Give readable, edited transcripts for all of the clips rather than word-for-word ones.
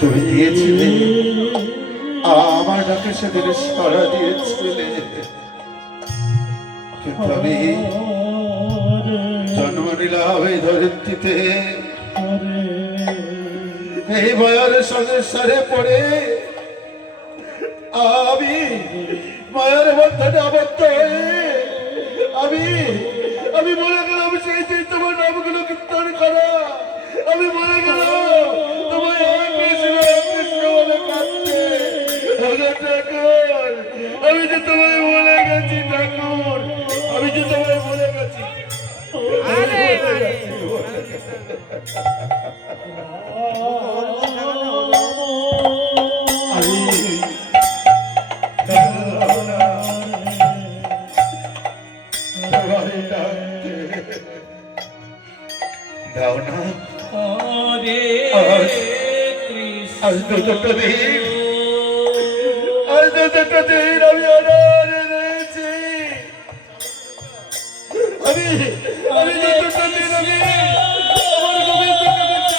তুমি দিয়েছিলে আমার ডাকে সেদিন সাড়া দিয়েছিলে, কিন্তু আমি জন্ম নিলাম এই ধরিত্রীতে, এই মায়ার সংসারে পড়ে আমি মায়ার বন্ধনে আবদ্ধ হয়ে আমি আমি বলে গেলাম সেই যে তোমার নামগুলো কীর্তন করা, আমি বলে গেলাম তোমার কৃষ্ণ কৃষ্ণ বলে কাঁদতে। ঠাকুর, আমি যে তোমায় বলে গেছি ঠাকুর, আমি যে তোমায় বলে গেছি। আজ দুটো দিন আমি অনারে রয়েছি, আমি আমি দুটো দিন আমি আমার গোবিন্দকে দেখতে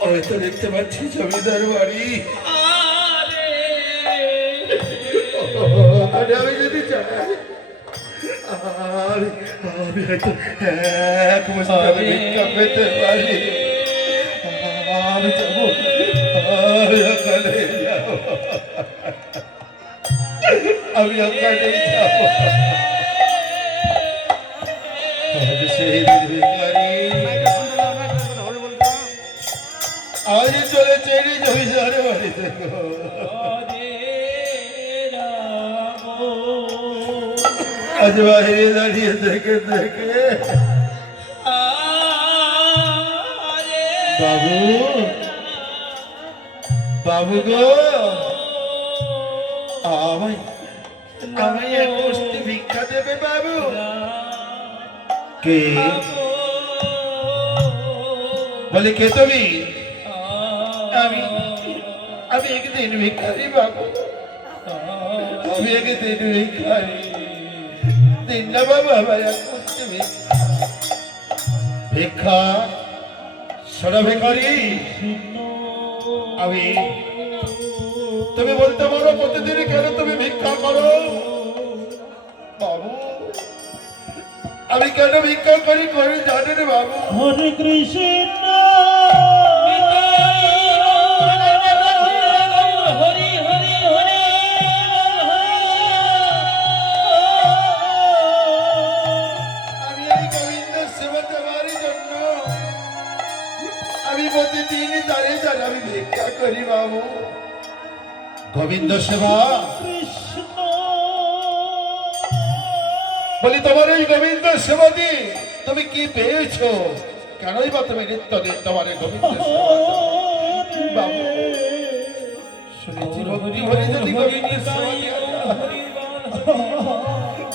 হয়তো দেখতে পাচ্ছি জমিদার বাড়ি, আমি যদি চাই আমি হয়তো এক মুষ্টি ভিক্ষা পেতে পারি, আমি যাবো, আমি ওখানে যাবো, আমি ওখানে যাবো। সেই ভিখারি আজ চলেছে জমিদার বাড়িতে, আজ বাইরে দাঁড়িয়ে দেখে দেখে বাবু বাবু গো, আমায় আমায় এক মুষ্টি ভিক্ষা দেবে বাবু? কে বলে কে তুমি? আমি আমি একদিন ভিখারি বাবু, আমি একদিন ভিখারি, দিন না বাবু আমার এক মুষ্টি ভিক্ষা। শোনো ভিখারি, আমি তুমি বলতে পারো প্রতিদিন কেন তুমি ভিক্ষা করো? বাবু আমি কেন ভিক্ষা করি করে জানেন বাবু? হরে কৃষ্ণ হরি হরি হরি, আমি এই গোবিন্দের সেবা দেওয়ার জন্য আমি প্রতিদিন দাঁড়ে দাঁড়ে আমি ভিক্ষা করি বাবু। গোবিন্দ সেবা বলি, তোমার এই গোবিন্দ সেবা দিয়ে তুমি কি পেয়েছো? কেনই বা তুমি নিত্য দিন তোমার এই গোবিন্দ সেবা বাবু? শুনেছি ভক্তি ভরে যদি গোবিন্দের সেবা দেওয়া যায়,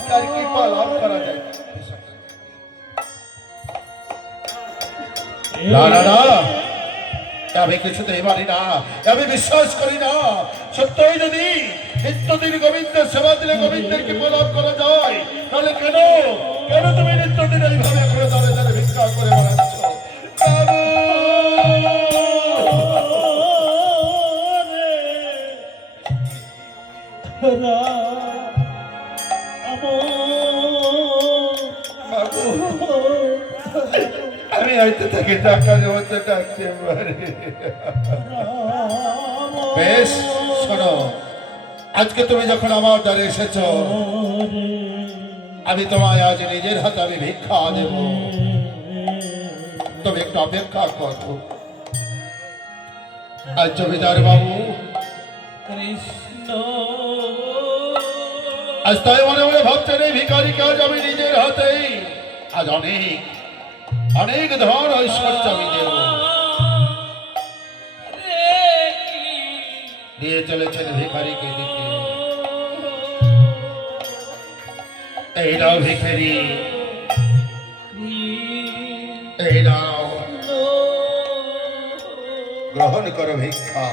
তার কৃপা লাভ করা যায়। না না না, আমি কিছুতেই মানি না, আমি বিশ্বাস করি না। সত্যই যদি নিত্যদিন গোবিন্দের সেবা দিলে গোবিন্দের কৃপা লাভ করা যায়, তাহলে কেন কেন তুমি নিত্যদিন এইভাবে এখনো দাঁড়ে দাঁড়ে ভিক্ষা করে বেড়াচ্ছ? আমি হয়তো তাকে টাকার মধ্যে ডাকতে পারি। বেশ শোনো, আজকে তুমি যখন আমার দ্বারে এসেছ, আমি তোমায় আজ নিজের হাতে আমি ভিক্ষা দেব। তুমি একটু অপেক্ষা করো। আজ জমিদার বাবু কৃষ্ণ আজ তাই মনে মনে ভাবছেন এই ভিখারিকে আজ আমি নিজের হাতেই আজ অনেক অনেক ধন ঐশ্বর্য আমি দেব। দিয়ে চলেছেন ভিখারিকে দিতে। এই নাও ভিখারি, এই নাও, গ্রহণ করো ভিক্ষা।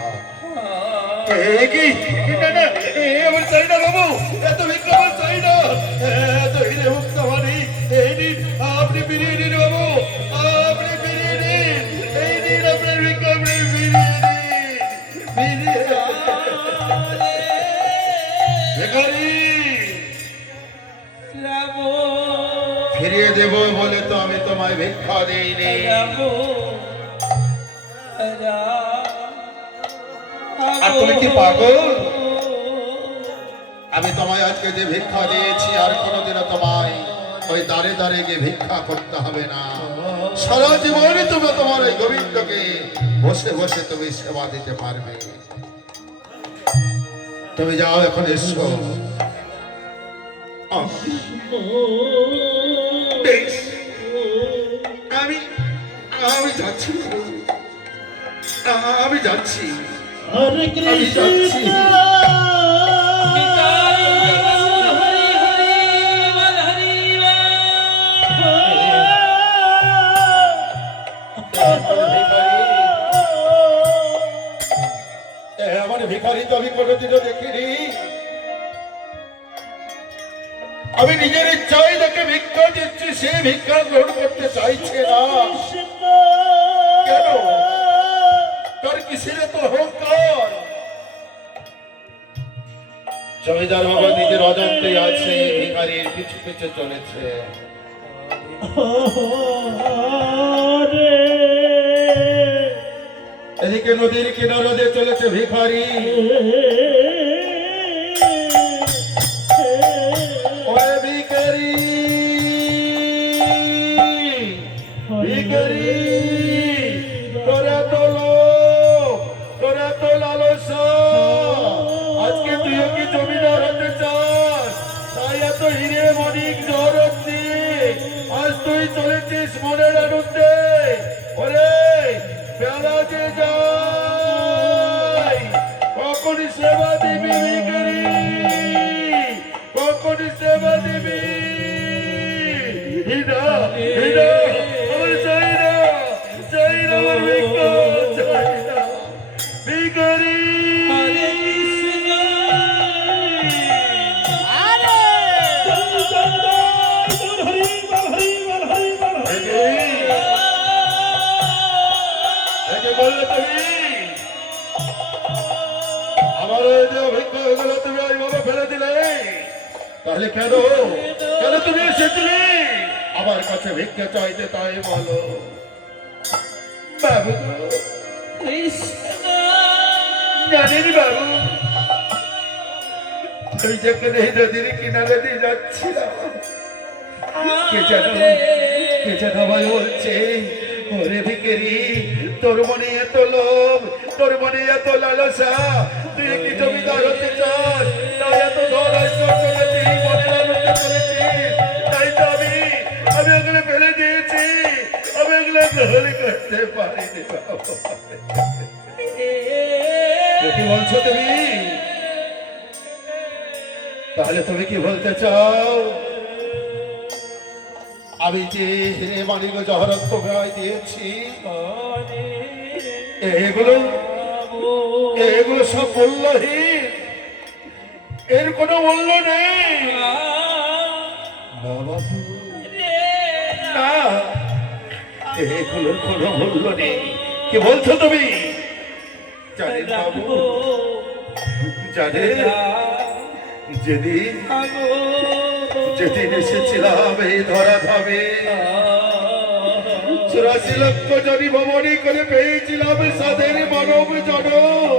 না না, আমার চাই না বাবু, এত ভিক্ষা আমার চাই না। এত হিরে মুক্ত মানে এই নিন, আপনি ফিরিয়ে নিন বাবু, আপনি ফিরিয়ে নিন, এই নিন আপনার ভিক্ষা, আপনি ফিরিয়ে নিন, ফিরিয়ে। ভিখারি, ফিরিয়ে দেব বলে তো আমি তোমায় ভিক্ষা দিইনি। আর তুমি কি পাগল? আমি তোমায় আজকে যে ভিক্ষা দিয়েছি আর কোনোদিনও তোমায় ওই দাঁড়ে দাঁড়ে গিয়ে ভিক্ষা করতে হবে না। সারা জীবনে তুমি তোমার ওই গোবিন্দকে বসে বসে তুমি সেবা দিতে পারবে। তুমি যাও, এখন এসো। বেশ, আমি আমি যাচ্ছি, আমি যাচ্ছি, হরে কৃষ্ণ আমার ভিখারি তো আমি কোনোদিনও দেখিনি। আমি নিজের ইচ্ছায় তাকে ভিক্ষা দিচ্ছি, সে ভিক্ষা গ্রহণ করতে চাইছে না কেন? তার কিসের তো অহংকার? জমিদার বাবা নিজের অজান্তে আছে ভিখারির পিছু পিছু চলেছে। এদিকে নদীর কিনারে দিয়ে চলেছে ভিখারি। ওরে ভিখারি, ভিখারি, তোরা তোলো, তোরা তো লালসা। আজকে তুইও কি জমিদার হতে চাস? তাই এত হিরে মণিক জহরত্তি আজ তুই চলেছিস মনের আনন্দে। ওরে বেলা যে যায়, কখন সেবা দিবি ভিখারি, কখন সেবা দিবি? হিনা, হিনা, আমার চাই না, চাই না, আমার ভিক্ষা চাই না, ভিখারি। বললে তুমি আমার যে ভিক্ষা এগুলো তুমি এইভাবে ফেলে দিলে, তাহলে কেন, কেন তুমি এসেছিলে আমার কাছে ভিক্ষা চাইতে? তাই বলো বাবু। জানেন বাবু, আমি যখন এই নদীর কিনারে দিয়ে যাচ্ছিলাম, কে যেন আমায় বলছে, ওরে ভিখারি, তোর মনে এত লোভ, তোর মনে এত লালসা, তুই কি জমিদার হতে চাস? তাই এত ধন ঐশ্বর্য চলেছিস, মনের আনন্দে চলেছিস। তাই তো আমি ওগুলো ফেলে দিয়েছি, আমি ওগুলো গ্রহণ করতে পারিনি। কি বলছো তুমি? তাহলে তুমি কি বলতে চাও? আমি যে হিরে মানিক জহরত তোমায় দিয়েছি, এগুলো এগুলো সব মূল্যহীন, এর কোনো মূল্য নেই? না, এগুলোর কোনো মূল্য নেই। কি বলছো তুমি? জানেন বাবু, জানেন যেদিন যেদিন এসেছিলাম এই ধরা ধামে, 84 লক্ষ জনি ভবনী করে পেয়েছিলাম সাধের মানব জনম।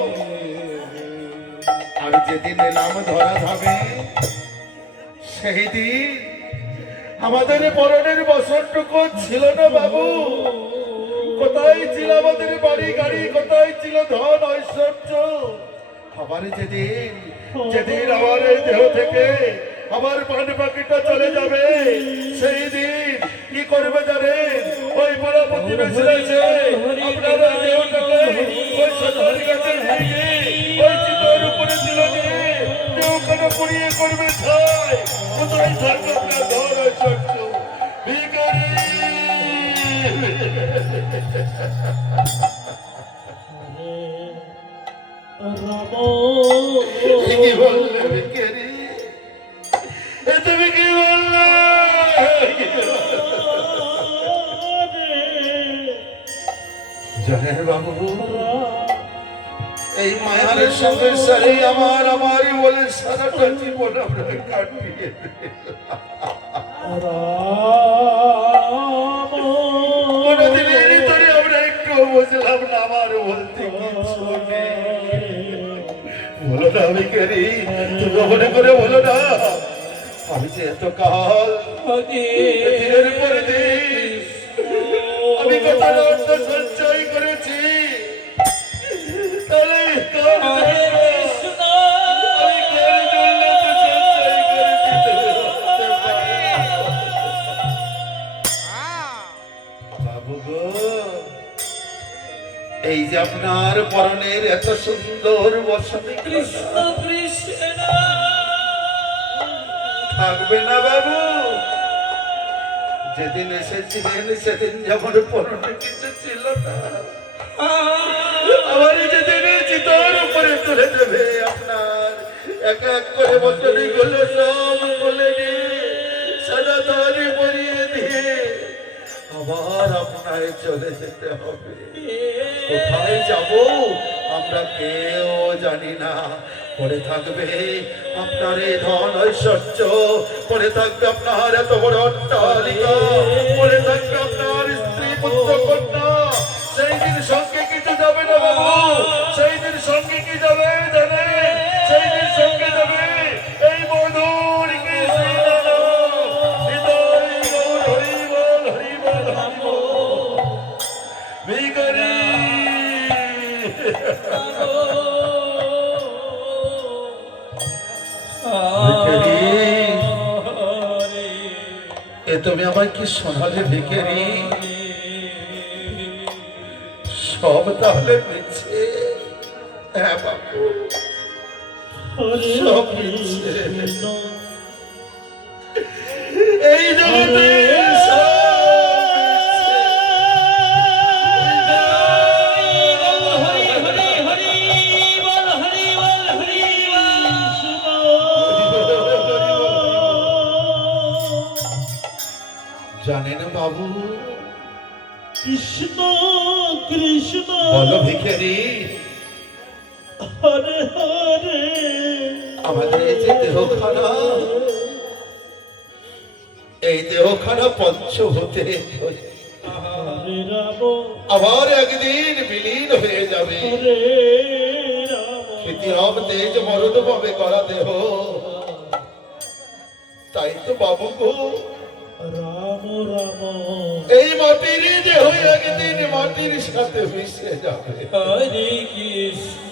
আমি যেদিন এলাম ধরা ধামে, সেই দিন আমাদের পরনের বসনটুকু ছিল না বাবু। কোথায় ছিল আমাদের বাড়ি গাড়ি, কোথায় ছিল ধন ঐশ্বর্য? আমার যেদিন যেদিন আমার এই দেহ থেকে আমার প্রাণ পাখিটা চলে যাবে, সেই দিন কি করবে জানেন? ওই বড় প্রতিবেশীরা এসে আপনার ওই দেহটাকে ওই সরকারি গাছে নিয়ে গিয়ে ওই চিতা যতই থাকুক না ধর সহ্য ভিখারি কি বললে ভিখারি তুমি কি বললে জানেন বাবু এই মায়ার সংসারে আমারই বলে সারাটা জীবন আমরা কাটিয়ে কোনদিনের ভিতরে আমরা একটু বুঝলাম না আমার বলতে কিছু নেই বলো না আমি কেরি তুমি মনে করে বলো না আমি যে এত কাল দিনের পর দিন আমি কত রক্ত সঞ্চয় করেছি এই যে আপনার পরনের এত সুন্দর বসনে কৃষ্ণ কৃষ্ণ থাকবে না বাবু যেদিন এসেছিলেন সেদিন যেমন পরনে কিছু ছিল না আবার যেদিন চিতার উপরে তুলে দেবে আপনার এক এক করে বছরই গুলো সব বলে নিয়ে সাদা তারি পরিয়ে দিয়ে আবার আপনায় চলে যেতে হবে কোথায় যাব আমরা কেউ জানি না পড়ে থাকবে আপনার এই ধন ঐশ্বর্য পড়ে থাকবে আপনার এত বড় অট্টালিকা পড়ে থাকবে আপনার স্ত্রী পুত্র কন্যা সেই দিন সঙ্গে কিছু যাবে না বাবু সেই দিন সঙ্গে কি যাবে জানে সেই দিন সঙ্গে যাবে এই মধুর কৃষ্ণ হৃদয় গৌর হরি বল হরি বল হরি বল ভিখারি এ তুমি আমায় কি শোনালে ভিখারি সব তাহলে মিছে হ্যাঁ বাবু সব মিছে এই জগতে জানেন বাবু কৃষ্ণ কৃষ্ণ বলো ভিখারি হরে হরে আমাদের এই যে দেহখানা পঞ্চভূতে হরে রাম আবার একদিন বিলীন হয়ে যাবে হরে রাম ক্ষিতিরাম তেজ মরদ পাবে করা দেহ তাই তো বাবু গো রাম রাম এই মাটির দেহ একদিন মাটির সাথে মিশে যাবে হরে কৃষ্ণ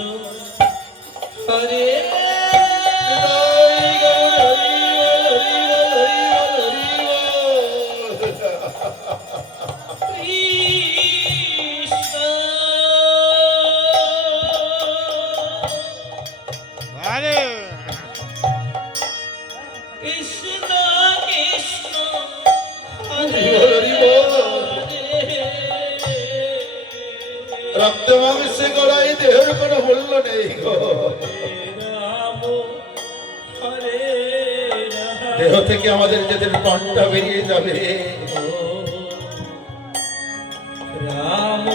হরে কৃষ্ণ কৃষ্ণ রক্ত মাংসে গড়াই দেহের কোনো মূল্য নেই গো রাম হরে দেহ থেকে আমাদের যেদিন প্রাণটা বেরিয়ে যাবে রাম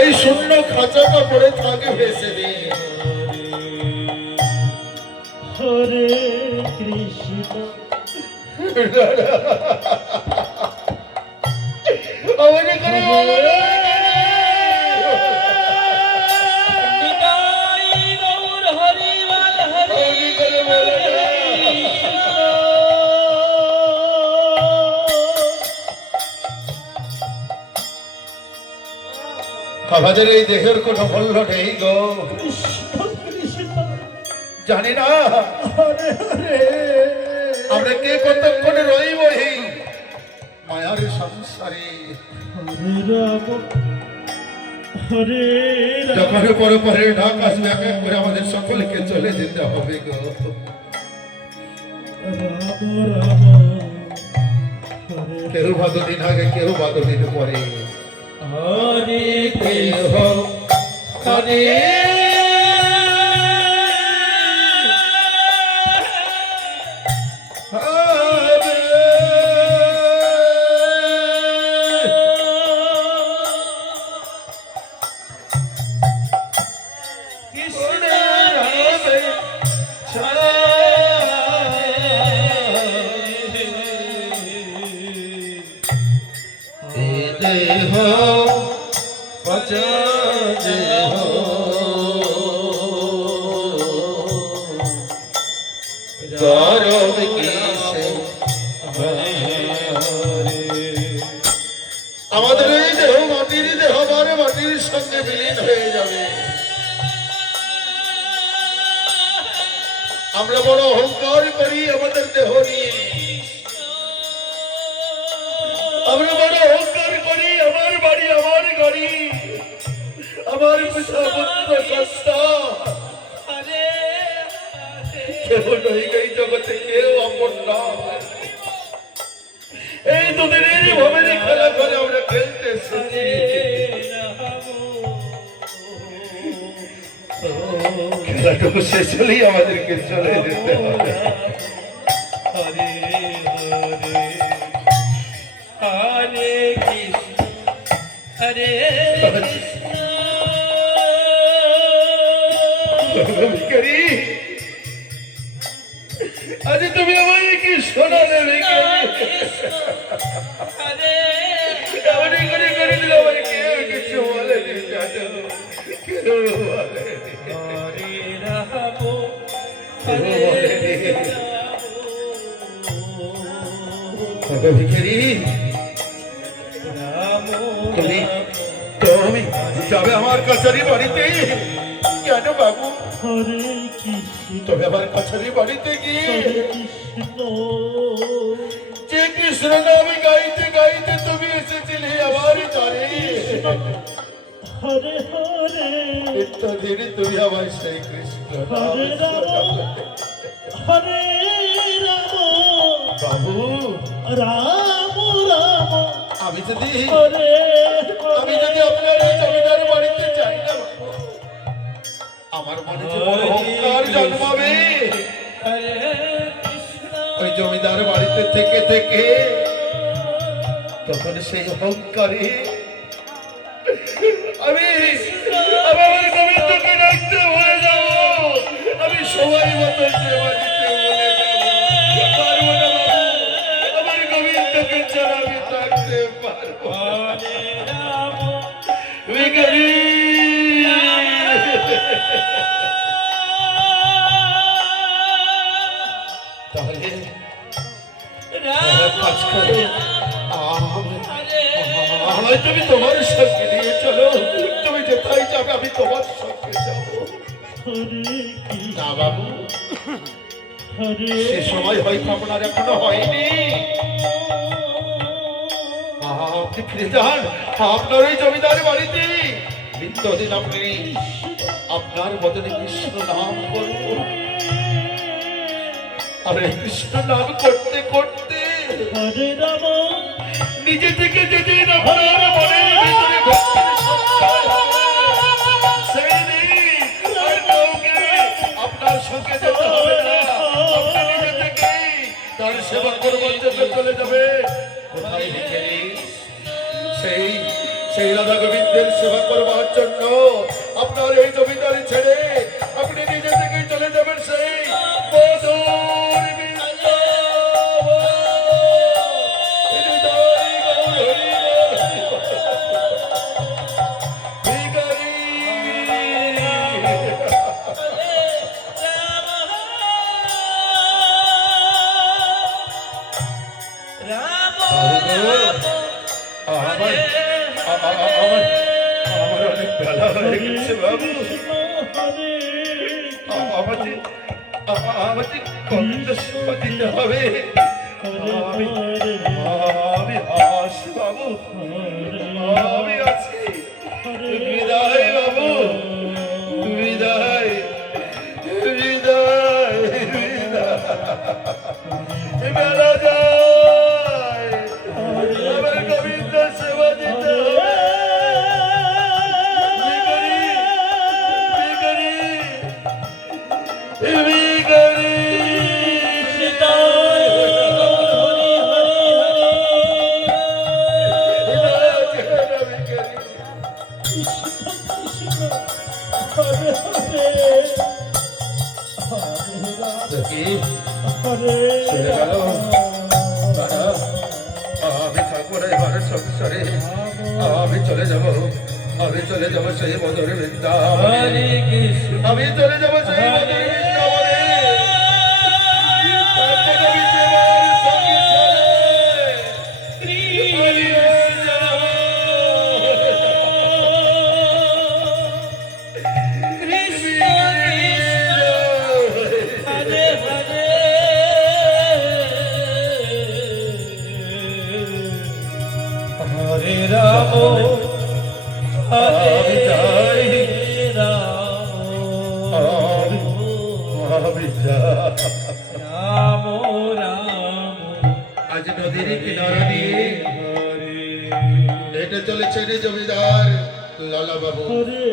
এই শূন্য খাঁচাটা পড়ে থাকবে সেদিন হরে কৃষ্ণ আমাকে করে বলো না। নিতাই গৌর হরি বল হরি আমাকে করে বলো না। আমাদের এই দেহের কোনো মূল্য নেই গো কৃষ্ণ কৃষ্ণ জানি না হরে হরে আমরা কে কতক্ষণে রইব এই মায়ার সংসারে হরে রাম হরে রাম যখন পরে ডাক আসবে এক এক করে আমাদের সকলকে চলে যেতে হবে গো কেউ কতদিন আগে কেউ কতদিন পরে হরে কেহ হরে দেহ বচা দেহ গরব কিসে আমাদের এই দেহ মাটির দেহ বারে মাটির সঙ্গে বিলীন হয়ে যাবে। আমরা বড় অহংকার করি আমাদের দেহ নিয়ে, আমরা বড় অহংকার করি আমার বাড়ি আমার গাড়ি আমার পুত্র সস্তা কেউ নই এই জগতে কেউ আপন না। এই দুদিনের ভাবে খেলা করে আমরা খেলতে এসেছি। খেলাটুকু শেষ হলেই আমাদেরকে চলে যেতে হবে। হরে হরে হরে কৃষ্ণ হরে কৃষ্ণ ভিখারি, আজ তুমি আমায় কি শোনালে ভিখারি? এমনই করে করে দিলে আমার কেউ কিছু বলেনি, জানো? কেউ বলেনি। হরে রাম কেউ বলেনি। ভিখারি, রাম তুমি তুমি যাবে আমার কাছারি বাড়িতে? কেন বাবু? হরে কৃষ্ণ তবে আমার কাছারি বাড়িতে গিয়ে হরে কৃষ্ণ যে কৃষ্ণ নামে গাইতে গাইতে তুমি এসেছিলে আমার দ্বারে, হরে হরে ইত্যাদিন তুমি আমার সেই কৃষ্ণ নাম হরে রাম শোনাবে। হরে রাম বাবু, রাম রাম আমি যদি হরে আমি যদি আপনার এই জমিদার বাড়িতে যাই না বাবু, আমার মনে যে বড় অহংকার জন্মাবে। হরে কৃষ্ণ ওই জমিদার বাড়িতে থেকে থেকে তখন সেই অহংকারে আমি আমার গোবিন্দকে ডাকতে ভুলে যাব, আমি সবাই মতো সেবা দিতে ভুলে যাব। পারবো না বাবু, আমার গোবিন্দকে ছাড়া আমি থাকতে পারবো না। হরে রাম ভিখারি, তাহলে কাজ করো, আমায় তুমি তোমার সঙ্গে নিয়ে চলো। তুমি যেথায় যাবে আমি তোমার সঙ্গে যাবো। হরে না বাবু, হরে সে সময় হয়তো আপনার এখনো হয়নি। আপনি ফিরে যান আপনার ওই জমিদার বাড়িতে। নিত্যদিন আপনি আপনার বদলে কৃষ্ণ নাম করুন। আর এই কৃষ্ণ নাম করতে করতে হরে রাম নিজে থেকে যেদিন আপনার মনের ভিতরে ভক্তির সঞ্চয় হবে, সেই দিন আর কাউকে আপনার সঙ্গে যেতে হবে না। আপনি নিজে থেকেই তার সেবা করবার জন্য চলে যাবে। কোথায় ভিখারি? সেই সেই রাধা গোবিন্দের সেবা করবার জন্য আপনার এই জমিদারি ছেড়ে আপনি নিজে থেকেই চলে যাবেন সেই মধুর বৃন্দাবন। হৃদয় গৌর হরি বল। ভিখারি, আমার আমার আমার অনেক বেলা হয়ে গেছে বাবু। আমাদের আমাদের কত সেবা দিতে হবে। আমি আমি আসি বাবু, আমি আছি। বিদায় বাবু, বিদায় বিদায় বিদায়। বেলা যায়, আমার গোবিন্দ সেবা দিতে হবে। ভিখারি, ভিখারি, ভিখারি। দেখি, চলে গেল। দাদা, আমি থাকবো না এবার সংসারে। আমি চলে যাব, আমি চলে যাব সেই মধুর বৃন্দাবনে। আমি চলে যাব সেই মধুর বৃন্দাবনে। তারপর আমি তোমার সংসারে হারিয়ে যাব। হরে রাম আমি যাই, আমি যাই। রাম রাম আজ নদীর কিনারা দিয়ে হেঁটে চলেছে রে জমিদার লালা বাবু। হরে